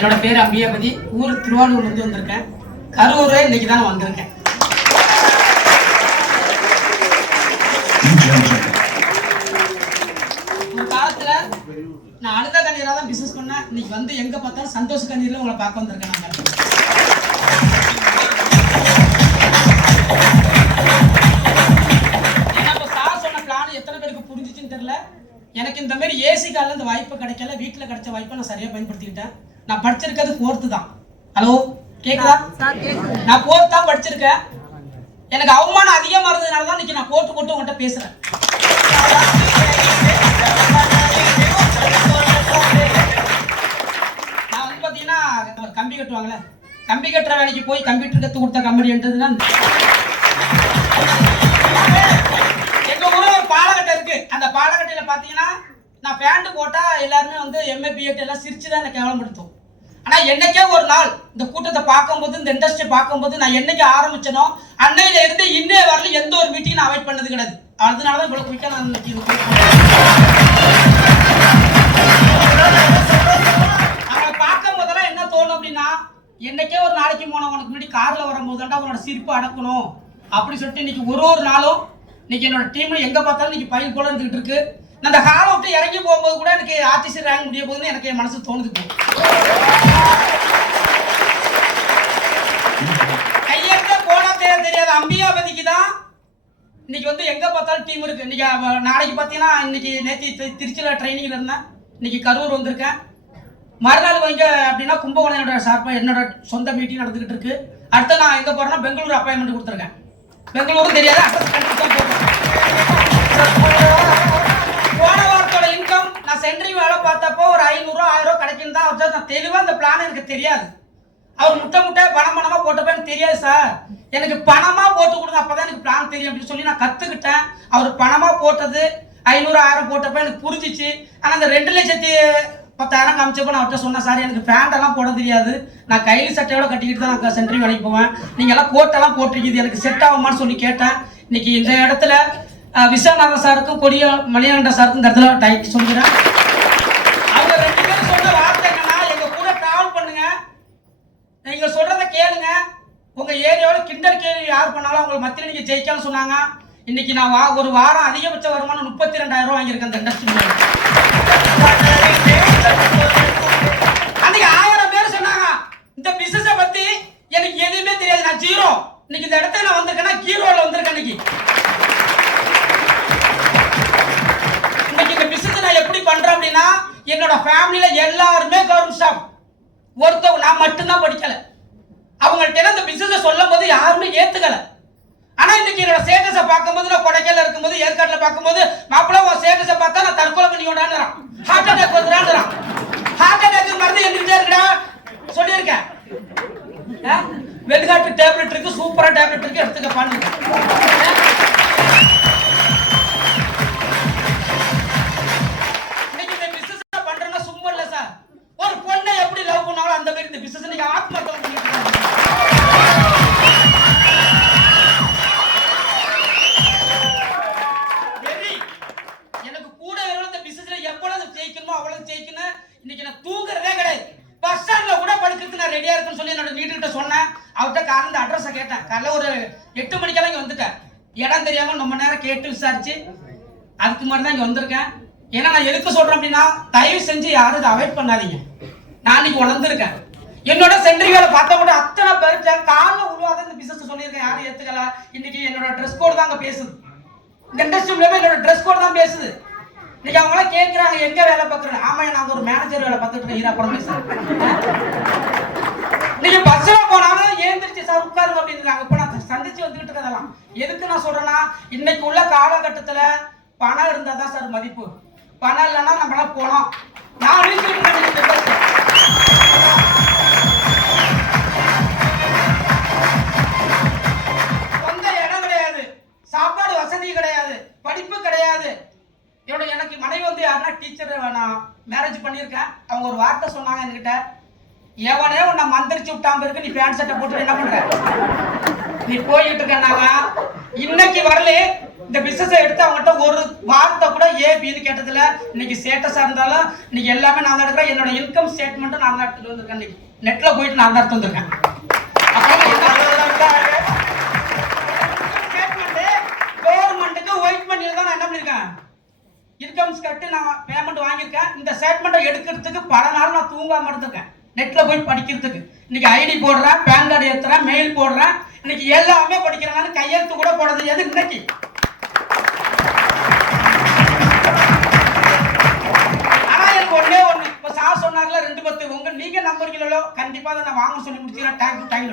என்னோட பேர் அம்பியாபதி. ஊர் திருவாரூர்லேருந்து வந்திருக்கேன். கரூர் இன்னைக்கு தான் வந்திருக்கேன். ஒரு காலத்தில் நான் அழுத கண்ணீராக தான் பிஸ்னஸ் பண்ணேன். இன்னைக்கு வந்து எங்கே பார்த்தாலும் சந்தோஷ கண்ணீரில் உங்களை பார்க்க வந்திருக்கேன். நம்ம சார் சொன்ன பிளான் எத்தனை பேருக்கு புரிஞ்சிச்சுன்னு தெரியல. எனக்கு இந்த மாதிரி ஏசி காலில் இந்த வாய்ப்பு கிடைக்கல. வீட்டில் கிடைச்ச வாய்ப்பை நான் சரியாக பயன்படுத்திக்கிட்டேன். நான் படிச்சிருக்கிறது 4th தான். ஹலோ கேக்குதா? நான் 4th தான் படிச்சிருக்கேன். எனக்கு அவமானம் அதிகமாக இருந்ததுனால தான் இன்னைக்கு நான் போட்டு உங்கள்கிட்ட பேசுறேன். நான் வந்து பார்த்தீங்கன்னா கம்பி கட்டுவாங்களே, கம்பி கட்டுற வேலைக்கு போய் கம்ப்யூட்டர் கற்று கொடுத்த கம்பெனின்றதுன்னா எங்க ஊரில் ஒரு பாலக்கட்டை இருக்கு. அந்த பாலக்கட்டையில் பார்த்தீங்கன்னா நான் பேண்ட் போட்டால் எல்லாருமே வந்து எம்ஏ பிஎட் எல்லாம் சிரிச்சு தான் என்னை கேவலப்படுத்தும். ஆனால் என்னைக்கே ஒரு நாள் இந்த கூட்டத்தை பார்க்கும்போது, இந்த இண்டஸ்ட்ரி பார்க்கும்போது நான் என்னைக்கு ஆரம்பிச்சனோ அன்னையில இருந்து இன்னே வரல எந்த ஒரு மீட்டிங் நான் அவாய்ட் பண்ணது கிடையாது. அதனால தான் இவ்வளோ குயிக்காக நான் இன்னைக்கு அவங்களை பார்க்கும் போதெல்லாம் என்ன தோணும் அப்படின்னா, என்னைக்கே ஒரு நாளைக்கு உனக்கு முன்னாடி காரில் வரும்போது தாண்டா உன்னோட சிரிப்பு அடக்கணும் அப்படின்னு சொல்லிட்டு இன்னைக்கு ஒரு நாளும் இன்னைக்கு என்னோட டீம்ல எங்கே பார்த்தாலும் இன்னைக்கு பயில் போல இருந்துகிட்டு இருக்கு. நான் அந்த ஹாலை விட்டு இறங்கி போகும்போது கூட எனக்கு ஆர்டிஸ்ட் ரேங்க் முடிய போகுதுன்னு எனக்கு என் மனசு தோணுது. கையெழுத்த போட தெரியாத அம்பியாபதிக்கு தான் இன்னைக்கு வந்து எங்க பார்த்தாலும் டீம் இருக்கு. இன்னைக்கு நாளைக்கு பார்த்தீங்கன்னா இன்னைக்கு நேற்று திருச்சியில் ட்ரைனிங்ல இருந்தேன். இன்னைக்கு கரூர் வந்திருக்கேன். மறுநாள் வைங்க அப்படின்னா கும்பகோணம் என்னோட சார்பாக என்னோட சொந்த மீட்டிங் நடந்துகிட்டு இருக்கு. அடுத்து நான் எங்க போறேன்னா பெங்களூர் அப்பாயின்மெண்ட் கொடுத்துருக்கேன். பெங்களூரும் தெரியாது, அட்ரஸ் கண்டிப்பாக போகிறேன். போன வாரத்தோட இன்கம் நான் சென்ட்ரி வேலை பார்த்தப்போ ஒரு 500 1000 கிடைக்கும் தான். நான் தெளிவாக அந்த பிளான் எனக்கு தெரியாது. அவர் முட்டை பணமாக போட்டப்போ எனக்கு தெரியாது. சார் எனக்கு பணமாக போட்டு கொடுங்க, அப்போ தான் எனக்கு பிளான் தெரியும் அப்படின்னு சொல்லி நான் கற்றுக்கிட்டேன். அவர் பணமாக போட்டது 500 1000 போட்டப்போ எனக்கு புரிஞ்சிச்சு. ஆனால் அந்த 2,10,000 காமிச்சப்போ நான் அவர்கிட்ட சொன்னேன், சார் எனக்கு பேண்டெல்லாம் போட தெரியாது, நான் கையில் சட்டையோட கட்டிக்கிட்டு தான் நான் சென்ட்ரி வேலைக்கு போவேன், நீங்கள் எல்லாம் கோட்டெல்லாம் போட்டிருக்குது எனக்கு செட் ஆகுமான்னு சொல்லி கேட்டேன். இன்னைக்கு இந்த இடத்துல விஸ்வநாதன் சாருக்கும் கொடிய மணிகண்டன் சாருக்கும் இந்த இடத்துல டைப் சொல்கிறேன். அவங்க 2 பேரும் சொன்ன வார்த்தை என்னன்னா, எங்கள் கூட ட்ராவல் பண்ணுங்க, நீங்கள் சொல்கிறத கேளுங்க, உங்கள் ஏரியாவில் கிண்டல் கேள்வி யார் பண்ணாலும் அவங்களை மத்தியில் நீங்கள் ஜெயிக்கலாம்னு சொன்னாங்க. இன்னைக்கு நான் ஒரு வாரம் அதிகபட்ச வருமானம் 32,000 வாங்கியிருக்கேன் அந்த இண்டஸ்ட்ரி. அன்னைக்கு 1000 பேர் சொன்னாங்க இந்த பிசினஸை பற்றி எனக்கு எதுவுமே தெரியாது, நான் ஜீரோ. இன்னைக்கு இந்த இடத்துல நான் வந்திருக்கேன்னா ஹீரோவில் வந்திருக்கேன். இன்னைக்கு இந்த பிசினஸ் நான் எப்படி பண்றேன் அப்படின்னா, என்னோட ஃபேமிலியில எல்லாருமே கவர்மெண்ட் ஸ்டாஃப். ஒருத்தவங்க நான் மட்டும்தான் படிக்கல. அவங்கள்ட்ட இந்த பிசினஸ் சொல்லும் போது யாருமே ஏத்துக்கல. ஆனா இன்னைக்கு என்னோட ஸ்டேட்டஸை பார்க்கும்போது, நான் கொடைக்கானல இருக்கும்போது, ஏற்காடுல பார்க்கும்போது, மாப்பிள்ள உன் ஸ்டேட்டஸை பார்த்தா நான் தற்கொலை பண்ணிக்கொண்டான்றான், ஹார்ட் அட்டாக் வருதுறான்றான். ஹார்ட் அட்டாக் மருந்து எங்கிட்டே இருக்குடா சொல்லியிருக்கேன். வெள்காட்டு டேப்லெட் இருக்கு, சூப்பரா டேப்லெட் இருக்கு, எடுத்துக்க பண்ணுங்க. இன்னைக்கு இந்த பிசினஸ் பண்றேன்னா சும்மா இல்ல சார். ஒரு பொண்ணை எப்படி லவ் பண்ணாலும் அந்த மாதிரி இந்த பிசினஸ் நீங்க ஆத்மார்த்தம் பண்ணிட்டு இருக்காங்க. எனக்கு கூட இந்த பிசினஸ்ல எவ்வளவு ஜெயிக்கணுமோ அவ்வளவு ஜெயிக்கணும். இன்னைக்கு நான் தூங்குறதே கிடையாது. பஸ் ஸ்டாண்ட்ல கூட படுக்கிறதுக்கு நான் ரெடியா இருக்குன்னு சொல்லி என்னோட வீட்டுக்கிட்ட சொன்னேன். அவர்கிட்ட காலையில் அட்ரஸை கேட்டேன். காலையில் ஒரு 8 மணிக்கெல்லாம் இங்கே வந்துட்டேன். இடம் தெரியாம ரொம்ப நேரம் கேட்டு விசாரிச்சு அதுக்கு மாதிரி தான் இங்கே வந்திருக்கேன். ஏன்னா நான் எதுக்கு சொல்றேன் அப்படின்னா, தயவு செஞ்சு யாரும் இதை அவாய்ட் பண்ணாதீங்க. நான் இன்னைக்கு உணர்ந்திருக்கேன். என்னோட சென்ட்ரி வேலை பார்த்த கூட அத்தனை பேருக்கு காலைல உருவாத இந்த பிசினஸ் சொல்லியிருக்கேன், யாரும் ஏத்துக்கல. இன்னைக்கு என்னோட ட்ரெஸ் கோட் தான் அங்கே பேசுது. இந்த இண்டஸ்ட்ரி மூலமா என்னோட ட்ரெஸ் கோட் தான் பேசுது. இன்னைக்கு அவங்களாம் கேட்குறாங்க எங்க வேலை பார்க்குறேன். ஆமா நாங்கள் ஒரு மேனேஜர் வேலை பார்த்துட்டு இருக்கோம். அப்புறம் பேசுறேன். நீங்க பஸ்ல போனாலும் ஏந்திரிச்சு சார் உட்காருங்க அப்படின்றாங்க. இப்போ நான் சந்திச்சு வந்துகிட்டு இருக்கதெல்லாம் எதுக்கு நான் சொல்றேன்னா, இன்னைக்கு உள்ள காலகட்டத்தில் பணம் இருந்தா தான் சார் மதிப்பு. பணம் இல்லைன்னா நம்மளாம் போனோம். நான் சொந்த இடம் கிடையாது, சாப்பாடு வசதி கிடையாது, படிப்பு கிடையாது. எனக்கு மனைவி வந்து யாருன்னா டீச்சர், நான் மேரேஜ் பண்ணியிருக்கேன். அவங்க ஒரு வார்த்தை சொன்னாங்க என்கிட்ட, எவனே உன்னை மந்திரிச்சு விட்டாம இருக்கு, நீ பேண்ட் சட்டை போட்டு என்ன பண்ற, நீ போயிட்டு இருக்கனாங்க இன்னைக்கு வரல இந்த பிசினஸ் எடுத்து அவங்ககிட்ட ஒரு வார்த்தை கூட ஏபின்னு கேட்டதில்ல. இன்னைக்கு ஸ்டேட்டஸா இருந்தாலும் இன்னைக்கு எல்லாமே நான் தான் எடுக்கிறேன். என்னோட இன்கம் ஸ்டேட்மெண்ட்டும் நான் தான் எடுத்துட்டு வந்திருக்கேன். இன்னைக்கு நெட்ல போயிட்டு நான் தான் எடுத்து வந்திருக்கேன். கவர்மெண்ட்டுக்கு ஒயிட் பண்ணியில் தான் நான் என்ன பண்ணியிருக்கேன், இன்கம்ஸ் கட்டு நான் பேமெண்ட் வாங்கியிருக்கேன். இந்த ஸ்டேட்மெண்ட்டை எடுக்கிறதுக்கு பல நாள் நான் தூங்காம இருந்திருக்கேன் நெட்ல போய் படிக்கிறதுக்கு. இன்னைக்கு ஐடி போடுறேன், பேன் கார்டு ஏற்றுறேன், மெயில் போடுறேன், இன்னைக்கு எல்லாமே படிக்கிறேன். கையெழுத்து கூட போடுறது எது இன்னைக்கு. ஆனா எனக்கு ஒண்ணே ஒண்ணு, இப்ப சார் சொன்னார்ல 210 உங்க நீங்க நம்புறீங்களோ கண்டிப்பா அதை நான் வாங்க சொல்லி முடிச்சுக்கிறேன். Tank time